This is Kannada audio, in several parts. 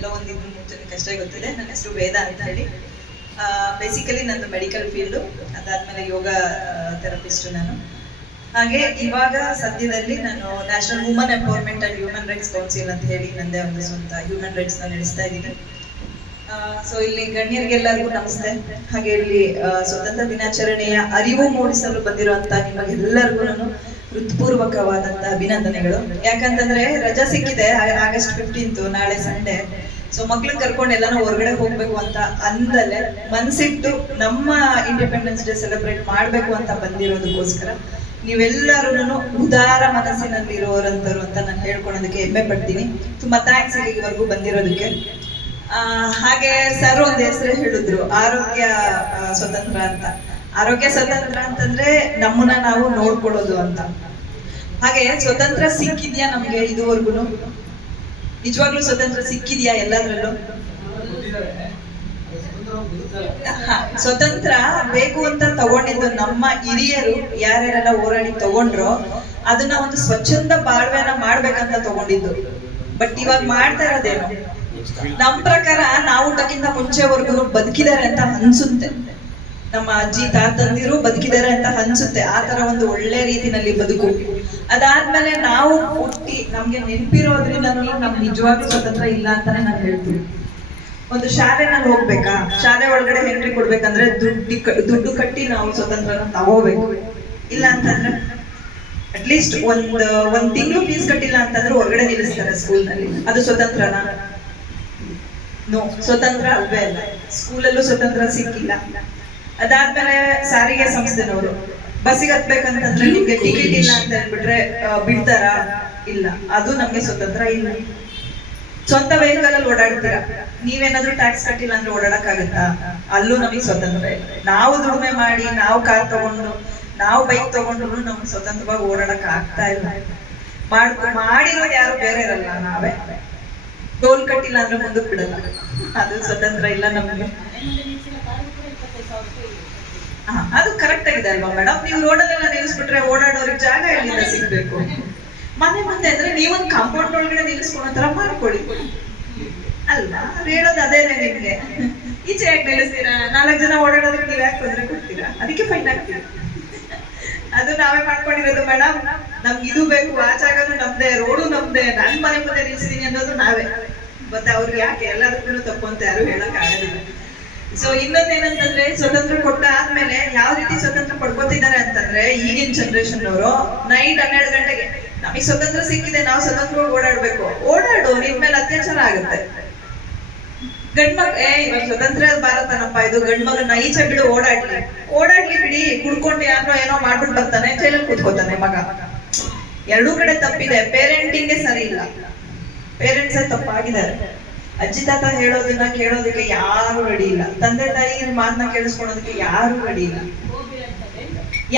ಎಲ್ಲೋ ಒಂದು ಇಬ್ಬರು ಮೂರು ಜನಕ್ಕೆ ಅಷ್ಟೇ ಗೊತ್ತಿದೆ. ನನ್ನ ಹೆಸರು ವೇದ ಅಂತ ಹೇಳಿ. ಬೇಸಿಕಲಿ ನಂದು ಮೆಡಿಕಲ್ ಫೀಲ್ಡು, ಅದಾದ್ಮೇಲೆ ಯೋಗ ಥೆರಪಿಸ್ಟ್ ನಾನು. ಹಾಗೆ ಇವಾಗ ಸದ್ಯದಲ್ಲಿ ನಾನು national woman empowerment and human rights council ಅಂತ ಹೇಳಿ ನಂದೇ ಒಂದು ಸ್ವಂತ ಹ್ಯೂಮನ್ ರೈಟ್ಸ್ನ ನಡೆಸ್ತಾ ಇದ್ದೀನಿ. ಸೊ ಇಲ್ಲಿ ಗಣ್ಯರಿಗೆಲ್ಲರಿಗೂ ನಮಸ್ತೆ. ಹಾಗೆ ಇಲ್ಲಿ ಸ್ವತಂತ್ರ ದಿನಾಚರಣೆಯ ಅರಿವು ಮೂಡಿಸಲು ಬಂದಿರುವಂತ ನಿಮಗೆಲ್ಲರಿಗೂ ಹೃತ್ಪೂರ್ವಕವಾದಂತ ಅಭಿನಂದನೆಗಳು. ಯಾಕಂತಂದ್ರೆ ರಜಾ ಸಿಕ್ಕಿದೆ, ಆಗಸ್ಟ್ 15 ನಾಳೆ ಸಂಡೇ. ಸೊ ಮಕ್ಳು ಕರ್ಕೊಂಡು ಎಲ್ಲಾನು ಹೊರಗಡೆ ಹೋಗ್ಬೇಕು ಅಂತ ಅಂದಲೆ ಮನ್ಸಿಟ್ಟು ನಮ್ಮ ಇಂಡಿಪೆಂಡೆನ್ಸ್ ಡೇ ಸೆಲೆಬ್ರೇಟ್ ಮಾಡ್ಬೇಕು ಅಂತ ಬಂದಿರೋದಕ್ಕೋಸ್ಕರ ನೀವೆಲ್ಲರೂ ಉದಾರ ಮನಸ್ಸಿನಲ್ಲಿ ಇರೋರಂತರು ಅಂತ ನಾನು ಹೇಳ್ಕೊಳೋದಕ್ಕೆ ಹೆಮ್ಮೆ ಪಡ್ತೀನಿ. ತುಂಬಾ ಥ್ಯಾಂಕ್ಸ್ ಇಲ್ಲಿವರೆಗೂ ಬಂದಿರೋದಕ್ಕೆ. ಹಾಗೆ ಸರ್ ಒಂದು ಹೆಸರು ಹೇಳಿದ್ರು, ಆರೋಗ್ಯ ಸ್ವತಂತ್ರ ಅಂತ. ಆರೋಗ್ಯ ಸ್ವತಂತ್ರ ಅಂತಂದ್ರೆ ನಮ್ಮನ್ನ ನಾವು ನೋಡ್ಕೊಳ್ಳೋದು ಅಂತ. ಹಾಗೆ ಸ್ವತಂತ್ರ ಸಿಕ್ಕಿದ್ಯಾ ನಮ್ಗೆ ಇದುವರೆಗೂ? ನಿಜವಾಗ್ಲೂ ಸ್ವತಂತ್ರ ಸಿಕ್ಕಿದ್ಯಾ ಎಲ್ಲದ್ರಲ್ಲೂ? ಸ್ವತಂತ್ರ ಬೇಕು ಅಂತ ತಗೊಂಡಿದ್ದು ನಮ್ಮ ಹಿರಿಯರು ಯಾರ್ಯಾರೆಲ್ಲ ಹೋರಾಡಿ ತಗೊಂಡ್ರು, ಅದನ್ನ ಒಂದು ಸ್ವಚ್ಛಂದ ಬಾಳ್ವೆನ ಮಾಡ್ಬೇಕಂತ ತಗೊಂಡಿದ್ದು. ಬಟ್ ಇವಾಗ ಮಾಡ್ತಾ ಇರೋದೇನು? ನಮ್ ಪ್ರಕಾರ ನಾವು ಊಟಕ್ಕಿಂತ ಮುಂಚೆವರೆಗೂ ಬದುಕಿದ್ದಾರೆ ಅಂತ ಅನ್ಸುತ್ತೆ. ನಮ್ಮ ಅಜ್ಜಿ ತಾತಂದಿರು ಬದುಕಿದ್ದಾರೆ ಅಂತ ಅನ್ಸುತ್ತೆ. ಆ ತರ ಒಂದು ಒಳ್ಳೆ ರೀತಿನಲ್ಲಿ ಬದುಕು. ಅದಾದ್ಮೇಲೆ ನಾವು ಹುಟ್ಟಿ ನಮ್ಗೆ ನೆನಪಿರೋದ್ರಿಂದ ನಮ್ ನಿಜವಾಗ್ಲೂ ಸ್ವತಂತ್ರ ಇಲ್ಲ ಅಂತಾನೆ ನಾನು ಹೇಳ್ತೀನಿ. ಒಂದು ಶಾಲೆನಲ್ಲಿ ಹೋಗ್ಬೇಕಾ, ಶಾಲೆ ಒಳಗಡೆ ಎಂಟ್ರಿ ಕೊಡ್ಬೇಕಂದ್ರೆ ದುಡ್ಡು ಕಟ್ಟಿ ನಾವು ಸ್ವತಂತ್ರನ ತಗೋಬೇಕು. ಇಲ್ಲ ಅಂತಂದ್ರೆ ಅಟ್ಲೀಸ್ಟ್ ಒಂದ್ ತಿಂಗಳು ಫೀಸ್ ಕಟ್ಟಿಲ್ಲ ಅಂತಂದ್ರೆ ಹೊರಗಡೆ ನಿಲ್ಲಿಸ್ತಾರೆ ಸ್ಕೂಲ್ ನಲ್ಲಿ. ಅದು ಸ್ವತಂತ್ರನ? ನೋ, ಸ್ವತಂತ್ರ ಅಲ್ವೇ ಅಲ್ಲ. ಸ್ಕೂಲಲ್ಲೂ ಸ್ವತಂತ್ರ ಸಿಕ್ಕಿಲ್ಲ. ಅದಾದ್ಮೇಲೆ ಸಾರಿಗೆ ಸಂಸ್ಥೆನವರು ಬಸ್ಸಿಗೆ ಹತ್ಬೇಕಂತಂದ್ರೆ ನಿಮ್ಗೆ ಟಿಕೆಟ್ ಇಲ್ಲ ಅಂತ ಹೇಳ್ಬಿಟ್ರೆ ಬಿಡ್ತಾರ? ಇಲ್ಲ, ಅದು ನಮ್ಗೆ ಸ್ವತಂತ್ರ ಇಲ್ಲ. ಸ್ವಂತ ವೆಹಿಕಲ್ ಅಲ್ಲಿ ಓಡಾಡ್ತೀರಾ, ನೀವೇನಾದ್ರೂ ಟ್ಯಾಕ್ಸ್ ಕಟ್ಟಿಲ್ಲ ಅಂದ್ರೆ ಓಡಾಡಕ್ ಆಗುತ್ತಾ? ಅಲ್ಲೂ ನಮಗೆ ಸ್ವತಂತ್ರ ಇಲ್ಲ. ನಾವು ದುಡಿಮೆ ಮಾಡಿ, ನಾವು ಕಾರ್ ತಗೊಂಡು, ನಾವು ಬೈಕ್ ತಗೊಂಡ್ರು ನಮ್ಗೆ ಸ್ವತಂತ್ರವಾಗಿ ಓಡಾಡಕ್ ಆಗ್ತಾ ಇಲ್ಲ. ಮಾಡಿರೋದು ಯಾರು ಬೇರೆ ಇರಲ್ಲ, ನಾವೇ. ಟೋಲ್ ಕಟ್ಟಿಲ್ಲ ಅಂದ್ರೆ ಮುಂದಕ್ಕೆ ಬಿಡಲ್ಲ, ಅದು ಸ್ವತಂತ್ರ ಇಲ್ಲ ನಮ್ಗೆ. ಅದು ಕರೆಕ್ಟ್ ಆಗಿದೆ ಅಲ್ವಾ ಮೇಡಮ್? ನೀವು ರೋಡಲ್ಲೆಲ್ಲ ನಿಲ್ಲಿಸ್ಬಿಟ್ರೆ ಓಡಾಡೋರಿಗೆ ಜಾಗ ಎಲ್ಲಿಂದ ಸಿಗ್ಬೇಕು? ಮನೆ ಮುಂದೆ ಅಂದ್ರೆ ನೀವೊಂದು ಕಾಂಪೌಂಡ್ ಒಳಗಡೆ ನಿಲ್ಲಿಸ್ಕೊಳೋ ತರ ಮಾಡ್ಕೊಳ್ಳಿ ಅಲ್ವಾ? ಹೇಳೋದು ಅದೇನೆ ನಿಮ್ಗೆ. ಈಚೆ ಯಾಕೆ ನಿಲ್ಲಿಸ್ತೀರಾ? 4 ಜನ ಓಡಾಡೋದಕ್ಕೆ ನೀವ್ ಯಾಕೆ ತೊಂದರೆ ಕೊಡ್ತೀರಾ? ಅದಕ್ಕೆ ಫೈನ್ ಹಾಕ್ತೀರಾ. ಅದು ನಾವೇ ಮಾಡ್ಕೊಂಡಿರೋದು ಮೇಡಮ್. ನಮ್ಗೆ ಇದು ಬೇಕು, ಆ ಜಾಗನು ನಮ್ದೇ, ರೋಡು ನಮ್ದೇ, ನನ್ ಮನೆ ಮುಂದೆ ನಿಲ್ಸ್ತೀನಿ ಅನ್ನೋದು ನಾವೇ. ಮತ್ತೆ ಅವ್ರಿಗೆ ಯಾಕೆ ಎಲ್ಲದಕ್ಕೂ ತಪ್ಪು ಅಂತ ಯಾರು ಹೇಳಕ್ ಆಗೋದಿಲ್ಲ. ಸೊ ಇನ್ನೊಂದೇನಂತಂದ್ರೆ, ಸ್ವತಂತ್ರ ಕೊಟ್ಟ ಆದ್ಮೇಲೆ ಯಾವ ರೀತಿ ಸ್ವತಂತ್ರ ಪಡ್ಕೋತಿದ್ದಾರೆ ಅಂತಂದ್ರೆ, ಈಗಿನ ಜನರೇಷನ್ ಅವರು ನೈಟ್ 12 ಗಂಟೆಗೆ ನಮಗೆ ಸ್ವತಂತ್ರ ಸಿಕ್ಕಿದೆ, ನಾವು ಸ್ವತಂತ್ರವಾಗಿ ಓಡಾಡ್ಬೇಕು. ಓಡಾಡು, ನಿನ್ ಮೇಲೆ ಅತ್ಯಾಚಾರ ಆಗುತ್ತೆ. ಗಂಡ್ಮಗ್ ಇವಾಗ ಸ್ವತಂತ್ರ ಭಾರತನಪ್ಪ ಇದು, ಗಂಡ್ಮಗನ ಈಚೆ ಬಿಡು, ಓಡಾಡ್ಲಿ ಬಿಡಿ. ಕುಡ್ಕೊಂಡು ಯಾರೋ ಏನೋ ಮಾಡ್ಬಿಟ್ಟು ಬರ್ತಾನೆ, ಜೈಲಲ್ಲಿ ಕೂತ್ಕೋತಾನೆ ಮಗ. ಎರಡೂ ಕಡೆ ತಪ್ಪಿದೆ. ಪೇರೆಂಟಿಂಗ್ ಸರಿ ಇಲ್ಲ, ಪೇರೆಂಟ್ಸ್ ತಪ್ಪಾಗಿದ್ದಾರೆ. ಅಜ್ಜಿ ತಾತ ಹೇಳೋದನ್ನ ಕೇಳೋದಕ್ಕೆ ಯಾರು ರೆಡಿ ಇಲ್ಲ. ತಂದೆ ತಾಯಿ ಮಾತನ್ನ ಕೇಳಿಸ್ಕೊಳೋದಕ್ಕೆ ಯಾರು ರೆಡಿ ಇಲ್ಲ.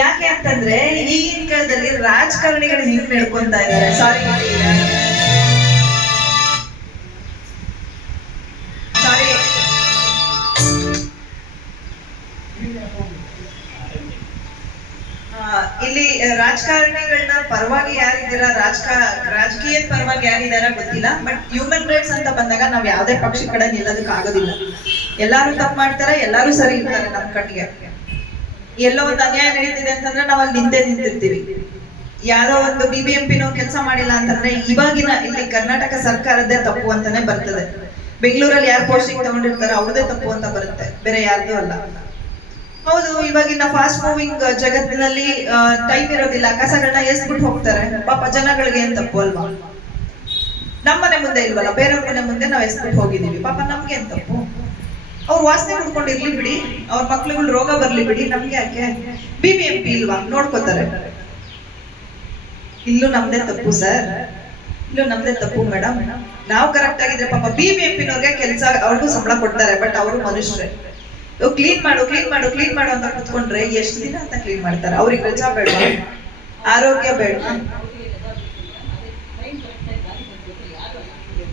ಯಾಕೆ ಅಂತಂದ್ರೆ ಈಗಿನ ಕಾಲದಲ್ಲಿ ರಾಜಕಾರಣಿಗಳು ಹಿಂಗ್ ನಡ್ಕೊಂತಾ ಇದ್ದಾರೆ. ಸಾರಿ, ಇಲ್ಲಿ ರಾಜಕಾರಣಿಗಳನ್ನ ಪರವಾಗಿ ಯಾರಿದ್ದೀರಾ, ರಾಜಕೀಯ ಪರವಾಗಿ ಯಾರಿದಾರ ಗೊತ್ತಿಲ್ಲ. ಬಟ್ ಹ್ಯೂಮನ್ ರೈಟ್ಸ್ ಅಂತ ಬಂದಾಗ ನಾವ್ ಯಾವ್ದೇ ಪಕ್ಷ ಕಡೆ ನಿಲ್ಲೋದಕ್ಕೆ ಆಗೋದಿಲ್ಲ. ಎಲ್ಲಾರು ತಪ್ಪು ಮಾಡ್ತಾರೆ, ಎಲ್ಲಾರು ಸರಿ ಇರ್ತಾರೆ ನಮ್ ಕಣ್ಣಿಗೆ. ಎಲ್ಲೋ ಒಂದು ಅನ್ಯಾಯ ನಡೀತಿದೆ ಅಂತಂದ್ರೆ ನಾವ್ ಅಲ್ಲಿ ನಿಂತಿರ್ತೀವಿ. ಯಾರೋ ಒಂದು BBMP ಕೆಲಸ ಮಾಡಿಲ್ಲ ಅಂತಂದ್ರೆ ಇವಾಗಿನ ಇಲ್ಲಿ ಕರ್ನಾಟಕ ಸರ್ಕಾರದ್ದೇ ತಪ್ಪು ಅಂತಾನೆ ಬರ್ತದೆ. ಬೆಂಗಳೂರಲ್ಲಿ ಯಾರು ಪೋಸ್ಟಿಂಗ್ ತಗೊಂಡಿರ್ತಾರೆ ಅವ್ರದೇ ತಪ್ಪು ಅಂತ ಬರುತ್ತೆ, ಬೇರೆ ಯಾರ್ದು ಅಲ್ಲ. ಹೌದು, ಇವಾಗಿನ ಫಾಸ್ಟ್ ಮೂವಿಂಗ್ ಜಗತ್ತಿನಲ್ಲಿ ಟೈಮ್ ಇರೋದಿಲ್ಲ, ಕಸಗಳನ್ನ ಎಸ್ಬಿಟ್ಟು ಹೋಗ್ತಾರೆ. ಪಾಪ ಜನಗಳಿಗೆ ಏನ್ ತಪ್ಪು ಅಲ್ವಾ? ನಮ್ಮನೆ ಮುಂದೆ ಇಲ್ವಲ್ಲ, ಬೇರೆಯವ್ರ ಮನೆ ಮುಂದೆ ನಾವು ಎಸ್ಬಿಟ್ಟು ಹೋಗಿದೀವಿ, ಪಾಪ ನಮ್ಗೆ ಏನ್ ತಪ್ಪು? ಅವ್ರು ವಾಸನೆ ಹುಡ್ಕೊಂಡಿರ್ಲಿ ಬಿಡಿ, ಅವ್ರ ಮಕ್ಳುಗಳು ರೋಗ ಬರ್ಲಿ ಬಿಡಿ, ನಮ್ಗೆ ಯಾಕೆ? BBMP ಇಲ್ವಾ? ನೋಡ್ಕೋತಾರೆ. ಇಲ್ಲೂ ನಮ್ದೇ ತಪ್ಪು ಸರ್, ಇಲ್ಲೂ ನಮ್ದೇ ತಪ್ಪು ಮೇಡಮ್. ನಾವು ಕರೆಕ್ಟ್ ಆಗಿದ್ರೆ ಪಾಪ BBMP ಕೆಲಸ, ಅವ್ರಿಗೂ ಸಂಬಳ ಕೊಡ್ತಾರೆ, ಬಟ್ ಅವರು ಮನುಷ್ಯರೇ. ಕ್ಲೀನ್ ಮಾಡು ಅಂತ ಕುತ್ಕೊಂಡ್ರೆ ಎಷ್ಟು ದಿನ ಅಂತ ಕ್ಲೀನ್ ಮಾಡ್ತಾರೆ? ಅವ್ರಿಗೆ ರಜಾ ಬೇಡ, ಆರೋಗ್ಯ ಬೇಡ,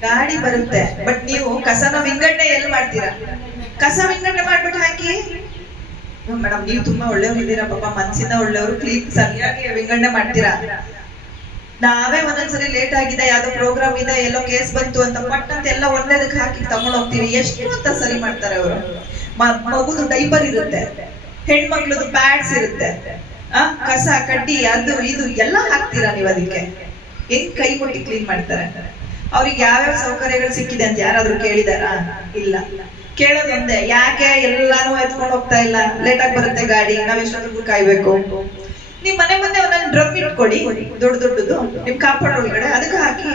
ಗಾಡಿ ಬರುತ್ತೆ. ಬಟ್ ನೀವು ಕಸನ ವಿಂಗಡಣೆ ಎಲ್ಲಿ ಮಾಡ್ತೀರಾ? ಕಸ ವಿಂಗಡಣೆ ಮಾಡ್ಬಿಟ್ಟು ಹಾಕಿ. ಮೇಡಮ್ ನೀವು ತುಂಬಾ ಒಳ್ಳೆಯವ್ರು ಇದ್ದೀರಾ, ಪಾಪ ಮನ್ಸಿಂದ ಒಳ್ಳೆಯವರು, ಕ್ಲೀನ್ ಸರಿಯಾಗಿ ವಿಂಗಡಣೆ ಮಾಡ್ತೀರಾ. ನಾವೇ ಒಂದೊಂದ್ಸರಿ ಲೇಟ್ ಆಗಿದೆ, ಯಾವ್ದೋ ಪ್ರೋಗ್ರಾಮ್ ಇದೆ, ಎಲ್ಲೋ ಕೇಸ್ ಬಂತು ಅಂತ ಪಟ್ ಅಂತ ಎಲ್ಲ ಒಂದೇದಕ್ಕೆ ಹಾಕಿ ತಗೊಂಡ್ ಹೋಗ್ತೀವಿ. ಎಷ್ಟು ಅಂತ ಸರಿ ಮಾಡ್ತಾರೆ ಅವರು. ಮಗುದು ಡೈಪರ್ ಇರುತ್ತೆ, ಹೆಣ್ಮಕ್ಳದು ಪ್ಯಾಡ್ಸ್ ಇರುತ್ತೆ, ಕಸ ಕಡ್ಡಿ ಅದು ಇದು ಎಲ್ಲ ಹಾಕ್ತೀರಾ ನೀವು. ಅದಕ್ಕೆ ಹೆಂಗ್ ಕೈ ಮುಟ್ಟಿ ಕ್ಲೀನ್ ಮಾಡ್ತಾರೆ? ಅವ್ರಿಗೆ ಯಾವ್ಯಾವ ಸೌಕರ್ಯಗಳು ಸಿಕ್ಕಿದೆ ಅಂತ ಯಾರಾದ್ರೂ ಕೇಳಿದಾರಾ? ಇಲ್ಲ. ಕೇಳೋದು ಒಂದೇ, ಯಾಕೆ ಎಲ್ಲಾನು ಎತ್ಕೊಂಡು ಹೋಗ್ತಾ ಇಲ್ಲ, ಲೇಟ್ ಆಗಿ ಬರುತ್ತೆ ಗಾಡಿ, ನಾವ್ ಎಷ್ಟೊತ್ತಿಗೂ ಕಾಯ್ಬೇಕು. ನಿಮ್ ಮನೆ ಮುಂದೆ ಒಂದೊಂದು ಡ್ರಮ್ ಇಟ್ಕೊಡಿ, ದೊಡ್ಡದು ನಿಮ್ ಕಾಂಪೌಂಡ್ ಒಳಗಡೆ, ಅದಕ್ಕೆ ಹಾಕಿ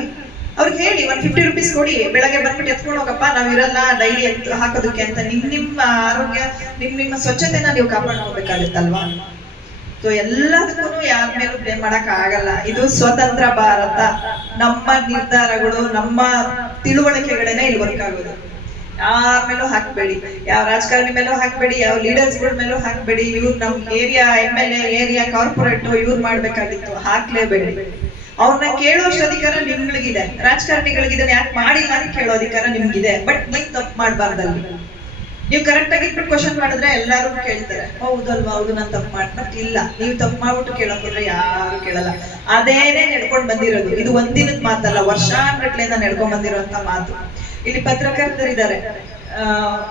ಅವ್ರಿಗೆ ಹೇಳಿ 150 ರೂಪೀಸ್ ಕೊಡಿ, ಬೆಳಗ್ಗೆ ಬಂದ್ಬಿಟ್ಟು ಎತ್ಕೊಂಡು ಹೋಗಪ್ಪ, ನಾವ್ ಇರಲ್ಲ ಡೈಲಿ ಹಾಕೋದಕ್ಕೆ ಅಂತ. ನಿಮ್ಮ ಆರೋಗ್ಯ, ನಿಮ್ಮ ಸ್ವಚ್ಛತೆನ ನೀವು ಕಾಪಾಡ್ ಹೋಗ್ಬೇಕಾಗುತ್ತಲ್ವಾ? ಸೊ ಎಲ್ಲದಕ್ಕೂ ಯಾರ ಮೇಲೂ ಬ್ಲೇಮ್ ಮಾಡಕ್ ಆಗಲ್ಲ. ಇದು ಸ್ವತಂತ್ರ ಭಾರತ, ನಮ್ಮ ನಿರ್ಧಾರಗಳು, ನಮ್ಮ ತಿಳುವಳಿಕೆಗಳೇನೆ ಇಲ್ಲಿ ವರ್ಕ್ ಆಗೋದು. ಯಾರ ಮೇಲೂ ಹಾಕ್ಬೇಡಿ, ಯಾವ ರಾಜಕಾರಣಿ ಮೇಲೂ ಹಾಕ್ಬೇಡಿ, ಯಾವ ಲೀಡರ್ಸ್ಗಳ ಮೇಲೂ ಹಾಕ್ಬೇಡಿ. ಇವ್ರು ನಮ್ ಏರಿಯಾ MLA, ಏರಿಯಾ ಕಾರ್ಪೊರೇಟ್ ಇವ್ರು ಮಾಡ್ಬೇಕಾಗಿತ್ತು, ಹಾಕ್ಲೇಬೇಡಿ. ಅವ್ರನ್ನ ಕೇಳೋಷ್ಟು ಅಧಿಕಾರ ನಿಮ್ಗಳಿಗಿದೆ, ರಾಜಕಾರಣಿಗಳಿಗಿದೆ. ಯಾಕೆ ಮಾಡಿಲ್ಲ ಅಂತ ಕೇಳೋ ಅಧಿಕಾರ ನಿಮ್ಗಿದೆ. ಬಟ್ ನೀವ್ ತಪ್ಪು ಮಾಡ್ಬಾರ್ದಲ್ಲಿ. ನೀವು ಕರೆಕ್ಟ್ ಆಗಿ ಇಟ್ಬಿಟ್ಟು ಕ್ವಶನ್ ಮಾಡಿದ್ರೆ ಎಲ್ಲಾರು ಕೇಳ್ತಾರೆ, ಹೌದಲ್ವಾ, ಹೌದು ನಾನು ತಪ್ಪು ಬಟ್ ಇಲ್ಲ, ನೀವು ತಪ್ಪು ಮಾಡ್ಬಿಟ್ಟು ಕೇಳೋದ್ರೆ ಯಾರು ಕೇಳಲ್ಲ. ಅದೇನೆ ನಡ್ಕೊಂಡ್ ಬಂದಿರೋದು. ಇದು ಒಂದಿನದ ಮಾತಲ್ಲ, ವರ್ಷಾನ್ಗಟ್ಲೆಯಿಂದ ನಡ್ಕೊಂಡ್ ಬಂದಿರುವಂತ ಮಾತು. ಇಲ್ಲಿ ಪತ್ರಕರ್ತರಿದ್ದಾರೆ,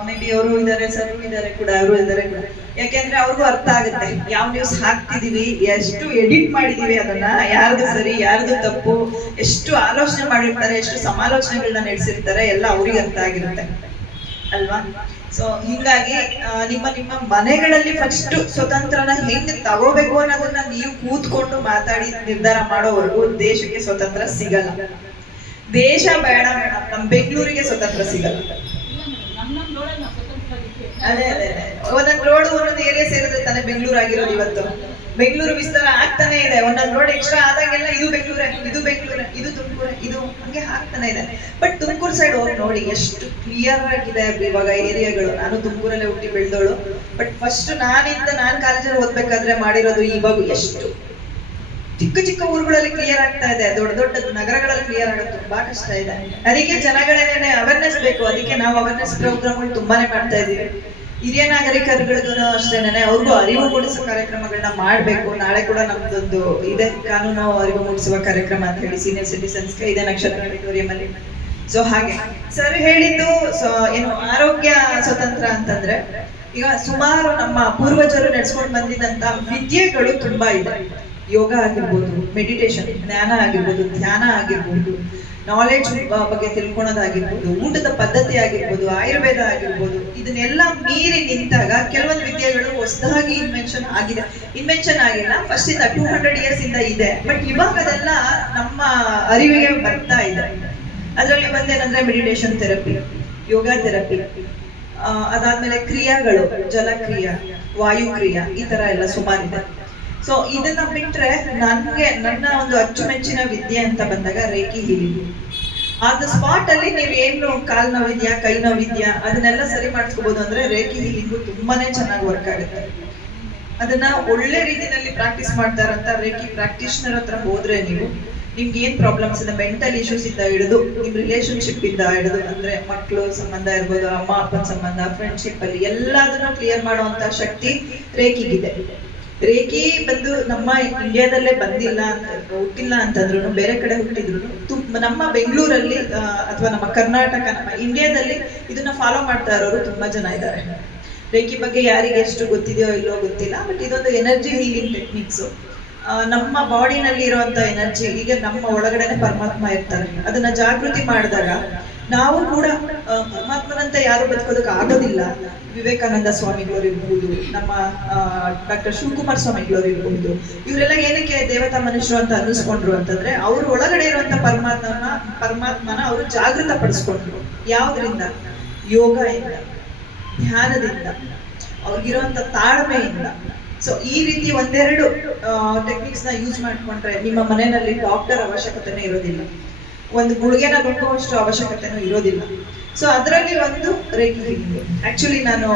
ಮೇ ಬಿ ಅವರು ಇದಾರೆ, ಸರ್ ಇದಾರೆ ಕೂಡ, ಅವರು ಇದಾರೆ ಕೂಡ. ಯಾಕೆಂದ್ರೆ ಅವ್ರಿಗೂ ಅರ್ಥ ಆಗುತ್ತೆ ಯಾವ ನ್ಯೂಸ್ ಹಾಕ್ತಿದೀವಿ, ಎಷ್ಟು ಎಡಿಟ್ ಮಾಡಿದೀವಿ, ಅದನ್ನ ಯಾರ್ದು ಸರಿ ಯಾರ್ದು ತಪ್ಪು, ಎಷ್ಟು ಆಲೋಚನೆ ಮಾಡಿರ್ತಾರೆ, ಎಷ್ಟು ಸಮಾಲೋಚನೆಗಳನ್ನ ನಡೆಸಿರ್ತಾರೆ, ಎಲ್ಲ ಅವ್ರಿಗೆ ಅರ್ಥ ಆಗಿರುತ್ತೆ ಅಲ್ವಾ? ಸೊ ಹಿಂಗಾಗಿ ನಿಮ್ಮ ಮನೆಗಳಲ್ಲಿ ಫಸ್ಟ್ ಸ್ವತಂತ್ರನ ಹೆಂಗ್ ತಗೋಬೇಕು ಅನ್ನೋದನ್ನ ನೀವು ಕೂತ್ಕೊಂಡು ಮಾತಾಡಿ ನಿರ್ಧಾರ ಮಾಡೋವರೆಗೂ ದೇಶಕ್ಕೆ ಸ್ವತಂತ್ರ ಸಿಗಲ್ಲ. ದೇಶ ಬೇಡ ಮೇಡಮ್, ನಮ್ ಬೆಂಗಳೂರಿಗೆ ಸ್ವತಂತ್ರ ಸಿಗಲ್ಲ. ಅದೇ ಒಂದೊಂದು ರೋಡ್ ಒಂದೊಂದು ಏರಿಯಾ ಸೇರಿದ್ರೆ ತಾನೇ ಬೆಂಗಳೂರು ಆಗಿರೋದು. ಇವತ್ತು ಬೆಂಗಳೂರು ವಿಸ್ತಾರ ಆಗ್ತಾನೆ ಇದೆ, ಒಂದೊಂದು ರೋಡ್ ಎಕ್ಸ್ಟ್ರಾ ಆದಾಗೆಲ್ಲ ಇದು ಬೆಂಗಳೂರೇ, ಇದು ಬೆಂಗಳೂರೇ, ಇದು ತುಮಕೂರೇ, ಇದು ಹಂಗೆ ಆಗ್ತಾನೆ ಇದೆ. ಬಟ್ ತುಮಕೂರು ಸೈಡ್ ಹೋಗಿ ನೋಡಿ ಎಷ್ಟು ಕ್ಲಿಯರ್ ಆಗಿದೆ ಇವಾಗ ಏರಿಯಾಗಳು. ನಾನು ತುಮಕೂರಲ್ಲೇ ಹುಟ್ಟಿ ಬೆಳೆದೋಳು. ಬಟ್ ಫಸ್ಟ್ ನಾನು ಕಾಲೇಜಲ್ಲಿ ಓದ್ಬೇಕಾದ್ರೆ ಮಾಡಿರೋದು ಇವಾಗ ಎಷ್ಟು ಚಿಕ್ಕ ಚಿಕ್ಕ ಊರುಗಳಲ್ಲಿ ಕ್ಲಿಯರ್ ಆಗ್ತಾ ಇದೆ, ದೊಡ್ಡ ದೊಡ್ಡ ನಗರಗಳಲ್ಲಿ ಕ್ಲಿಯರ್ ಆಗೋದು ತುಂಬಾ ಕಷ್ಟ ಇದೆ. ಅದಕ್ಕೆ ಜನಗಳೇನೆ ಅವೇರ್ನೆಸ್ ಬೇಕು. ಅದಕ್ಕೆ ನಾವು ಅವೇರ್ನೆಸ್ ಪ್ರೋಗ್ರಾಮ್ಗಳು ತುಂಬಾನೇ ಮಾಡ್ತಾ ಇದೀವಿ. ಹಿರಿಯ ನಾಗರಿಕರುಗಳಿಗೂ ಅಷ್ಟೇನೆ ಅವ್ರಿಗೂ ಅರಿವು ಮೂಡಿಸುವ ಕಾರ್ಯಕ್ರಮಗಳನ್ನ ಮಾಡ್ಬೇಕು. ನಾಳೆ ಕೂಡ ನಮ್ದೊಂದು ಇದೆ, ಕಾನೂನು ಅರಿವು ಮೂಡಿಸುವ ಕಾರ್ಯಕ್ರಮ ಅಂತ ಹೇಳಿ ಸೀನಿಯರ್ ಸಿಟಿಸನ್ಸ್ಗೆ ಇದೆ, ನಕ್ಷತ್ರ ಆಡಿಟೋರಿಯಂ ಅಲ್ಲಿ. ಸೊ ಹಾಗೆ ಸರ್ ಹೇಳಿದ್ದು ಏನು ಆರೋಗ್ಯ ಸ್ವತಂತ್ರ ಅಂತಂದ್ರೆ, ಈಗ ಸುಮಾರು ನಮ್ಮ ಪೂರ್ವಜರು ನಡೆಸ್ಕೊಂಡು ಬಂದಿದ್ದಂತ ವಿದ್ಯೆಗಳು ತುಂಬಾ ಇದೆ. ಯೋಗ ಆಗಿರ್ಬೋದು, ಮೆಡಿಟೇಷನ್, ಜ್ಞಾನ ಆಗಿರ್ಬೋದು, ಧ್ಯಾನ ಆಗಿರ್ಬೋದು, ನಾಲೆಡ್ಜ್ ಬಗ್ಗೆ ತಿಳ್ಕೊಳೋದಾಗಿರ್ಬೋದು, ಊಟದ ಪದ್ಧತಿ ಆಗಿರ್ಬೋದು, ಆಯುರ್ವೇದ ಆಗಿರ್ಬೋದು, ಇದನ್ನೆಲ್ಲ ಮೀರಿ ನಿಂತಾಗ ಕೆಲವೊಂದು ವಿದ್ಯೆಗಳು ಹೊಸದಾಗಿ ಇನ್ವೆನ್ಷನ್ ಆಗಿಲ್ಲ, ಫಸ್ಟ್ ಇಂದ 200 years ಇಂದ ಇದೆ. ಬಟ್ ಇವಾಗ ಅದೆಲ್ಲ ನಮ್ಮ ಅರಿವಿಗೆ ಬರ್ತಾ ಇದೆ. ಅದರಲ್ಲಿ ಒಂದೇನಂದ್ರೆ ಮೆಡಿಟೇಷನ್ ಥೆರಪಿ, ಯೋಗ ಥೆರಪಿ, ಅದಾದ್ಮೇಲೆ ಕ್ರಿಯಾಗಳು, ಜಲಕ್ರಿಯಾ, ವಾಯುಕ್ರಿಯಾ, ಈ ತರ ಎಲ್ಲ ಸುಮಾರಿದೆ. ಸೊ ಇದನ್ನ ಬಿಟ್ರೆ ನನ್ನ ಒಂದು ಅಚ್ಚುಮೆಚ್ಚಿನ ವಿದ್ಯೆ ಅಂತ ಬಂದಾಗ reiki healing. On the spot ಅಲ್ಲಿ ನೀವೇನು ಕಾಲ್ ನೋವಿದ್ಯಾ, ಕೈ ನೋವಿದ್ಯಾ, ಅದನ್ನೆಲ್ಲ ಸರಿ ಮಾಡಿಸ್ಕೋಬಹುದು ಅಂದ್ರೆ ರೇಖಿ ಹೀಲಿಂಗು ತುಂಬಾನೇ ಚೆನ್ನಾಗಿ ವರ್ಕ್ ಆಗುತ್ತೆ. ಅದನ್ನ ಒಳ್ಳೆ ರೀತಿಯಲ್ಲಿ ಪ್ರಾಕ್ಟೀಸ್ ಮಾಡ್ತಾರಂತ ರೇಖಿ ಪ್ರಾಕ್ಟೀಷನರ್ ಹತ್ರ ಹೋದ್ರೆ ನಿಮ್ಗೆ ಏನ್ ಪ್ರಾಬ್ಲಮ್ಸ್ ಇದೆ, ಮೆಂಟಲ್ ಇಶ್ಯೂಸ್ ಇಂದ ಹಿಡಿದು ನಿಮ್ ರಿಲೇಶನ್ಶಿಪ್ ಇಂದ ಹಿಡಿದು, ಅಂದ್ರೆ ಮಕ್ಕಳು ಸಂಬಂಧ ಇರ್ಬೋದು, ಅಮ್ಮ ಅಪ್ಪನ ಸಂಬಂಧ, ಫ್ರೆಂಡ್ಶಿಪ್ ಅಲ್ಲಿ ಎಲ್ಲದನ್ನು ಕ್ಲಿಯರ್ ಮಾಡುವಂತ ಶಕ್ತಿ ರೇಖಿಗಿದೆ. ರೇಖಿ ಬಂದು ನಮ್ಮ ಇಂಡಿಯಾದಲ್ಲೇ ಬಂದಿಲ್ಲ, ಹುಟ್ಟಿಲ್ಲ ಅಂತಂದ್ರು, ಬೇರೆ ಕಡೆ ಹುಟ್ಟಿದ್ರು, ನಮ್ಮ ಬೆಂಗಳೂರಲ್ಲಿ ಅಥವಾ ನಮ್ಮ ಕರ್ನಾಟಕ, ನಮ್ಮ ಇಂಡಿಯಾದಲ್ಲಿ ಇದನ್ನ ಫಾಲೋ ಮಾಡ್ತಾ ಇರೋರು ತುಂಬಾ ಜನ ಇದ್ದಾರೆ. ರೇಖಿ ಬಗ್ಗೆ ಯಾರಿಗೆ ಎಷ್ಟು ಗೊತ್ತಿದೆಯೋ ಇಲ್ಲೋ ಗೊತ್ತಿಲ್ಲ. ಬಟ್ ಇದೊಂದು ಎನರ್ಜಿ ಹೀಲಿಂಗ್ ಟೆಕ್ನಿಕ್ಸ್. ನಮ್ಮ ಬಾಡಿನಲ್ಲಿ ಇರುವಂತ ಎನರ್ಜಿ, ಈಗ ನಮ್ಮ ಒಳಗಡೆನೆ ಪರಮಾತ್ಮ ಇರ್ತಾರೆ, ಅದನ್ನ ಜಾಗೃತಿ ಮಾಡಿದಾಗ ನಾವು ಕೂಡ ಪರಮಾತ್ಮನಂತೆ ಯಾರು ಬದುಕೋದಕ್ಕೆ ಆಗೋದಿಲ್ಲ. ವಿವೇಕಾನಂದ ಸ್ವಾಮಿಗಳವ್ರು ಇರ್ಬೋದು, ನಮ್ಮ ಡಾಕ್ಟರ್ ಶಿವಕುಮಾರ್ ಸ್ವಾಮಿಗಳವ್ರು ಇರ್ಬೋದು, ಇವರೆಲ್ಲ ಏನಕ್ಕೆ ದೇವತಾ ಮನುಷ್ಯರು ಅಂತ ಅನ್ನಿಸ್ಕೊಂಡ್ರು ಅಂತಂದ್ರೆ ಅವ್ರ ಒಳಗಡೆ ಇರುವಂತ ಪರಮಾತ್ಮನ ಅವರು ಜಾಗೃತ ಪಡಿಸ್ಕೊಂಡ್ರು. ಯಾವ್ದ್ರಿಂದ? ಯೋಗದಿಂದ, ಧ್ಯಾನದಿಂದ, ಅವ್ರಿಗಿರುವಂತ ತಾಳ್ಮೆಯಿಂದ. ಸೊ ಈ ರೀತಿ ಒಂದೆರಡು ಟೆಕ್ನಿಕ್ಸ್ ನ ಯೂಸ್ ಮಾಡ್ಕೊಂಡ್ರೆ ನಿಮ್ಮ ಮನೆಯಲ್ಲಿ ಡಾಕ್ಟರ್ ಅವಶ್ಯಕತೆನೇ ಇರೋದಿಲ್ಲ, ಒಂದು ಗುಳಿಗೆನ ನುಂಗುವಷ್ಟು ಅವಶ್ಯಕತೆನೂ ಇರೋದಿಲ್ಲ. ಸೊ ಅದರಲ್ಲಿ ಒಂದು ರೇಖಿ ಹೀಲಿಂಗ್. ಆಕ್ಚುಲಿ ನಾನು